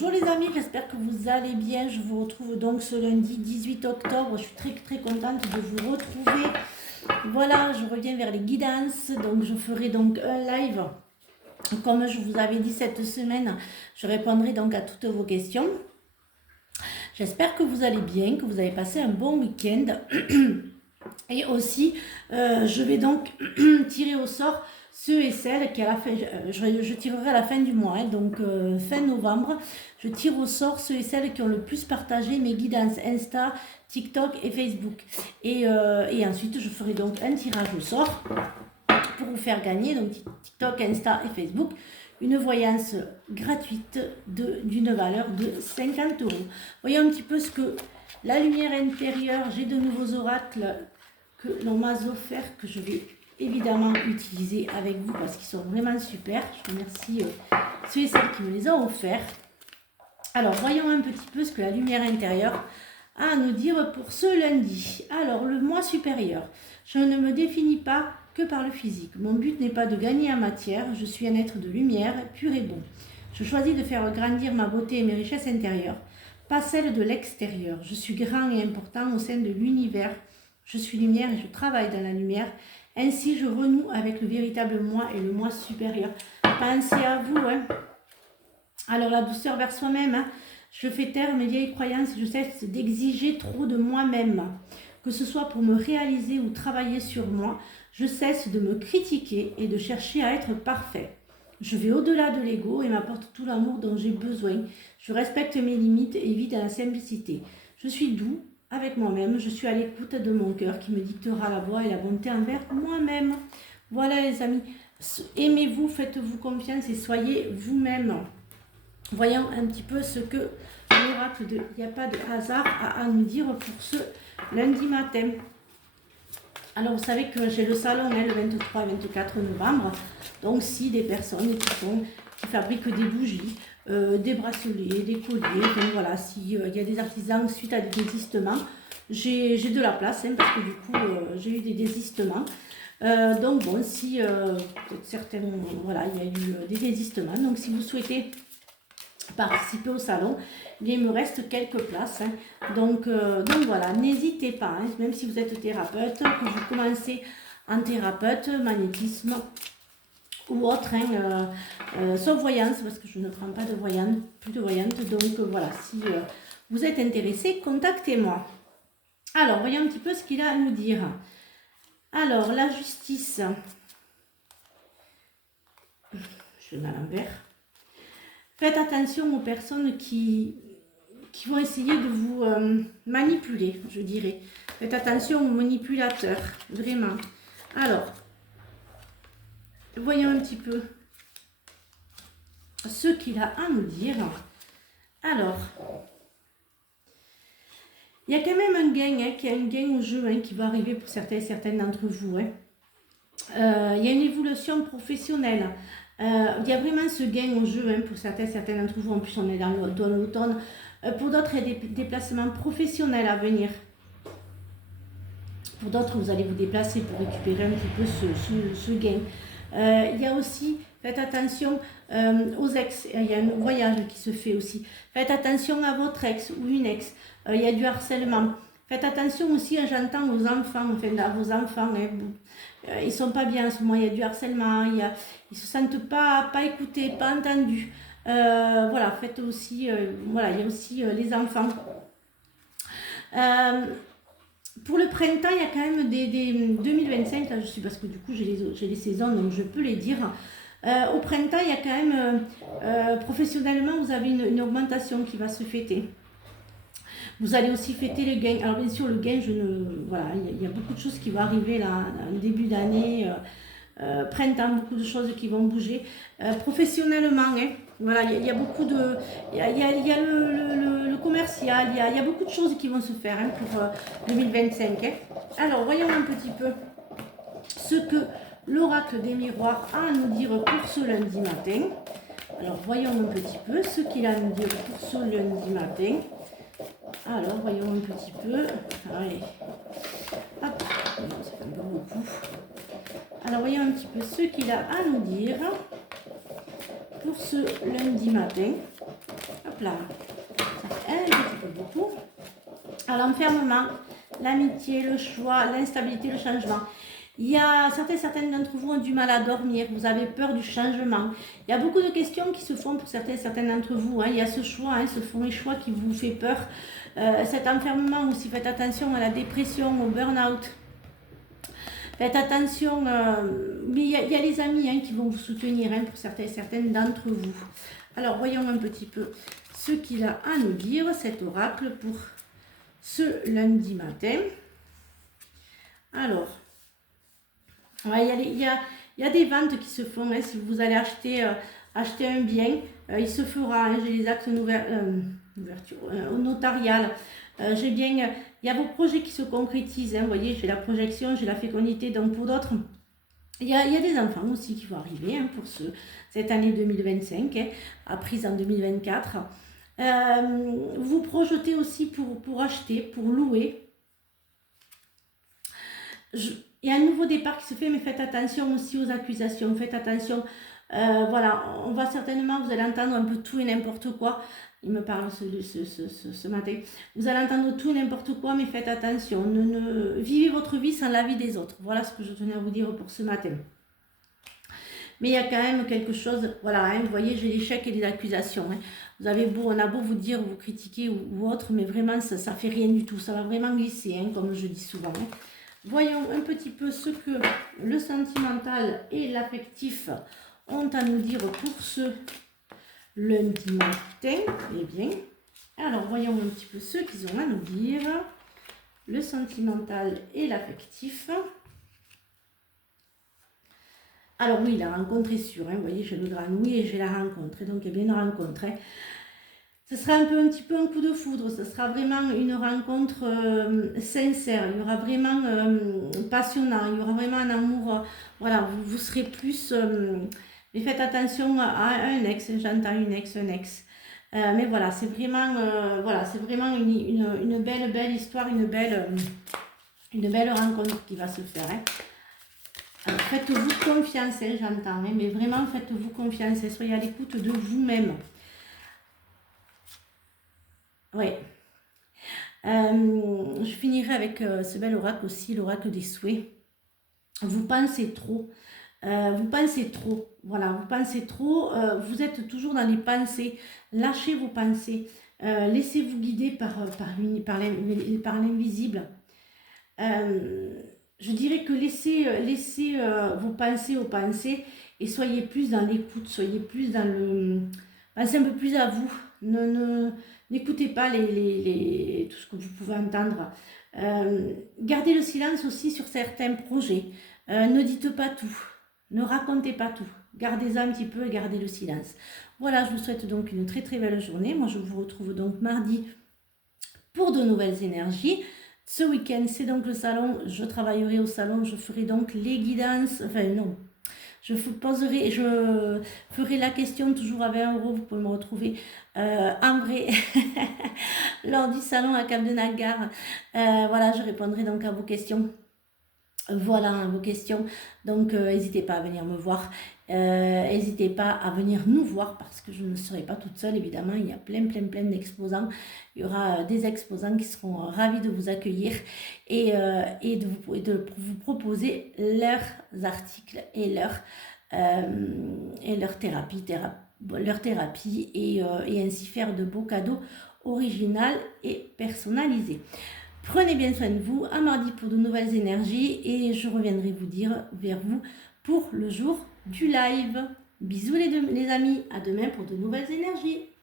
Bonjour les amis, j'espère que vous allez bien. Je vous retrouve donc ce lundi 18 octobre. Je suis très contente de vous retrouver. Voilà, je reviens vers les guidances. Donc je ferai donc un live. Comme je vous avais dit cette semaine, je répondrai donc à toutes vos questions. J'espère que vous allez bien, que vous avez passé un bon week-end. Et aussi, je vais donc tirer au sort ceux et celles qui à la fin, je tirerai à la fin du mois, hein, donc fin novembre, je tire au sort ceux et celles qui ont le plus partagé mes guidances Insta, TikTok et Facebook. Et ensuite, je ferai donc un tirage au sort pour vous faire gagner, donc TikTok, Insta et Facebook, une voyance gratuite d'une valeur de 50 euros. Voyons un petit peu ce que la lumière intérieure, j'ai de nouveaux oracles que l'on m'a offert, que je vais évidemment utiliser avec vous parce qu'ils sont vraiment super. Je remercie ceux et celles qui me les ont offerts. Alors, voyons un petit peu ce que la lumière intérieure a à nous dire pour ce lundi. Alors, le moi supérieur. Je ne me définis pas que par le physique. Mon but n'est pas de gagner en matière. Je suis un être de lumière, pur et bon. Je choisis de faire grandir ma beauté et mes richesses intérieures, pas celles de l'extérieur. Je suis grand et important au sein de l'univers. Je suis lumière et je travaille dans la lumière. Ainsi, je renoue avec le véritable moi et le moi supérieur. Pensez à vous. Hein. Alors, la douceur vers soi-même. Hein. Je fais taire mes vieilles croyances et je cesse d'exiger trop de moi-même. Que ce soit pour me réaliser ou travailler sur moi, je cesse de me critiquer et de chercher à être parfait. Je vais au-delà de l'ego et m'apporte tout l'amour dont j'ai besoin. Je respecte mes limites et vis dans la simplicité. Je suis doux avec moi-même, je suis à l'écoute de mon cœur qui me dictera la voie et la bonté envers moi-même. Voilà les amis, aimez-vous, faites-vous confiance et soyez vous-même. Voyons un petit peu ce que l'oracle de Il n'y a pas de hasard a à nous dire pour ce lundi matin. Alors vous savez que j'ai le salon le 23 et 24 novembre, donc si des personnes qui fabriquent des bougies, des bracelets, des colliers, donc voilà, s'il y a des artisans suite à des désistements, j'ai de la place, hein, parce que du coup j'ai eu des désistements. Donc bon, si certains, voilà, il y a eu des désistements, donc si vous souhaitez participer au salon, il me reste quelques places, hein. Donc voilà, n'hésitez pas, hein, même si vous êtes thérapeute, que vous commencez en thérapeute, magnétisme ou autre, hein, sauf voyance, parce que je ne prends pas de voyante, plus de voyante, donc voilà, si vous êtes intéressé, contactez-moi. Alors, voyons un petit peu ce qu'il a à nous dire. Alors, la justice, je vais à l'envers. Faites attention aux personnes qui vont essayer de vous manipuler, je dirais. Faites attention aux manipulateurs, vraiment. Alors, voyons un petit peu ce qu'il a à nous dire. Alors, il y a quand même un gain, hein, qui a un gain au jeu, hein, qui va arriver pour certains et certaines d'entre vous. Hein. Il y a une évolution professionnelle. Il y a vraiment ce gain au jeu, hein, pour certains et certaines d'entre vous. En plus, on est dans l'automne. Pour d'autres, il y a des déplacements professionnels à venir. Pour d'autres, vous allez vous déplacer pour récupérer un petit peu ce gain. Il y a aussi, faites attention aux ex. Il y a un voyage qui se fait aussi. Faites attention à votre ex ou une ex. Il y a du harcèlement. Faites attention aussi, j'entends aux enfants, enfin à vos enfants. Hein, ils ne sont pas bien en ce moment. Il y a du harcèlement. Ils ne se sentent pas écoutés, pas entendus. Voilà, faites aussi, voilà, il y a aussi les enfants. Pour le printemps, il y a quand même des 2025, là je suis, parce que du coup j'ai les saisons, donc je peux les dire. Au printemps, il y a quand même, professionnellement, vous avez une augmentation qui va se fêter. Vous allez aussi fêter les gains. Alors bien sûr, le gain, voilà, il y a beaucoup de choses qui vont arriver là, en début d'année, printemps, beaucoup de choses qui vont bouger. Professionnellement, hein, voilà, il y a beaucoup de... Il y a le commercial, il y a beaucoup de choses qui vont se faire, hein, pour 2025. Hein. Alors, voyons un petit peu ce que l'oracle des miroirs a à nous dire pour ce lundi matin. Alors, voyons un petit peu ce qu'il a à nous dire pour ce lundi matin. Alors, voyons un petit peu. Allez. Hop. Ça fait un peu beaucoup. Alors, voyons un petit peu ce qu'il a à nous dire pour ce lundi matin. Hop. hop là, ça fait un petit peu beaucoup. Alors, l'enfermement, l'amitié, le choix, l'instabilité, le changement. Il y a certaines d'entre vous ont du mal à dormir, vous avez peur du changement. Il y a beaucoup de questions qui se font pour certains d'entre vous. Hein. Il y a ce choix, hein, ce font les choix qui vous fait peur. Cet enfermement aussi, faites attention à la dépression, au burn-out. Faites attention, mais il y a les amis hein, qui vont vous soutenir hein, pour certaines d'entre vous. Alors, voyons un petit peu ce qu'il a à nous dire, cet oracle, pour ce lundi matin. Alors, ouais, il y a des ventes qui se font. Hein, si vous allez acheter un bien, il se fera. Hein, j'ai les actes au notarial. J'ai bien, il y a vos projets qui se concrétisent. Hein, vous voyez, j'ai la projection, j'ai la fécondité. Donc pour d'autres, il y a des enfants aussi qui vont arriver hein, pour cette année 2025, hein, apprise en 2024. Vous projetez aussi pour acheter, pour louer. Il y a un nouveau départ qui se fait, mais faites attention aussi aux accusations. Faites attention. Voilà, on va certainement, vous allez entendre un peu tout et n'importe quoi. Il me parle ce matin. Vous allez entendre tout et n'importe quoi, mais faites attention. Vivez votre vie sans la vie des autres. Voilà ce que je tenais à vous dire pour ce matin. Mais il y a quand même quelque chose, voilà, hein, vous voyez, j'ai l'échec et les accusations. Hein. On a beau vous dire, vous critiquer ou autre, mais vraiment, ça ne fait rien du tout. Ça va vraiment glisser, hein, comme je dis souvent. Hein. Voyons un petit peu ce que le sentimental et l'affectif ont à nous dire pour ce lundi matin. Eh bien, alors voyons un petit peu ce qu'ils ont à nous dire. Le sentimental et l'affectif. Alors oui, la rencontre est sûre. Hein, vous voyez, j'ai le grand oui et j'ai la rencontre. Et donc, il y a bien une rencontre. Hein. Ce sera un petit peu un coup de foudre, ce sera vraiment une rencontre sincère, il y aura vraiment passionnant, il y aura vraiment un amour, voilà, vous serez plus, mais faites attention à un ex, j'entends une ex, un ex. Mais voilà, c'est vraiment, une belle histoire, une belle rencontre qui va se faire. Hein. Alors, faites-vous confiance, hein, j'entends, hein, mais vraiment faites-vous confiance, hein, soyez à l'écoute de vous-même. Oui. Je finirai avec ce bel oracle aussi, l'oracle des souhaits. Vous pensez trop. Vous pensez trop. Voilà, vous pensez trop. Vous êtes toujours dans les pensées. Lâchez vos pensées. Laissez-vous guider par l'invisible. Je dirais que laissez vos pensées aux pensées et soyez plus dans l'écoute. Soyez plus dans le... Pensez un peu plus à vous. N'écoutez pas tout ce que vous pouvez entendre. Gardez le silence aussi sur certains projets. Ne dites pas tout. Ne racontez pas tout. Gardez-en un petit peu et gardez le silence. Voilà, je vous souhaite donc une très très belle journée. Moi, je vous retrouve donc mardi pour de nouvelles énergies. Ce week-end, c'est donc le salon. Je travaillerai au salon. Je ferai donc les guidances. Enfin, non. Je ferai la question toujours à 20 €. Vous pouvez me retrouver en vrai lors du salon à Cap de Nagar. Voilà, je répondrai donc à vos questions. Voilà, vos questions. Donc, n'hésitez pas à venir me voir. N'hésitez pas à venir nous voir parce que je ne serai pas toute seule, évidemment. Il y a plein d'exposants. Il y aura des exposants qui seront ravis de vous accueillir et de vous proposer leurs articles et leur thérapie et ainsi faire de beaux cadeaux originaux et personnalisés. Prenez bien soin de vous, à mardi pour de nouvelles énergies et je reviendrai vous dire vers vous pour le jour du live. Bisous les amis, à demain pour de nouvelles énergies.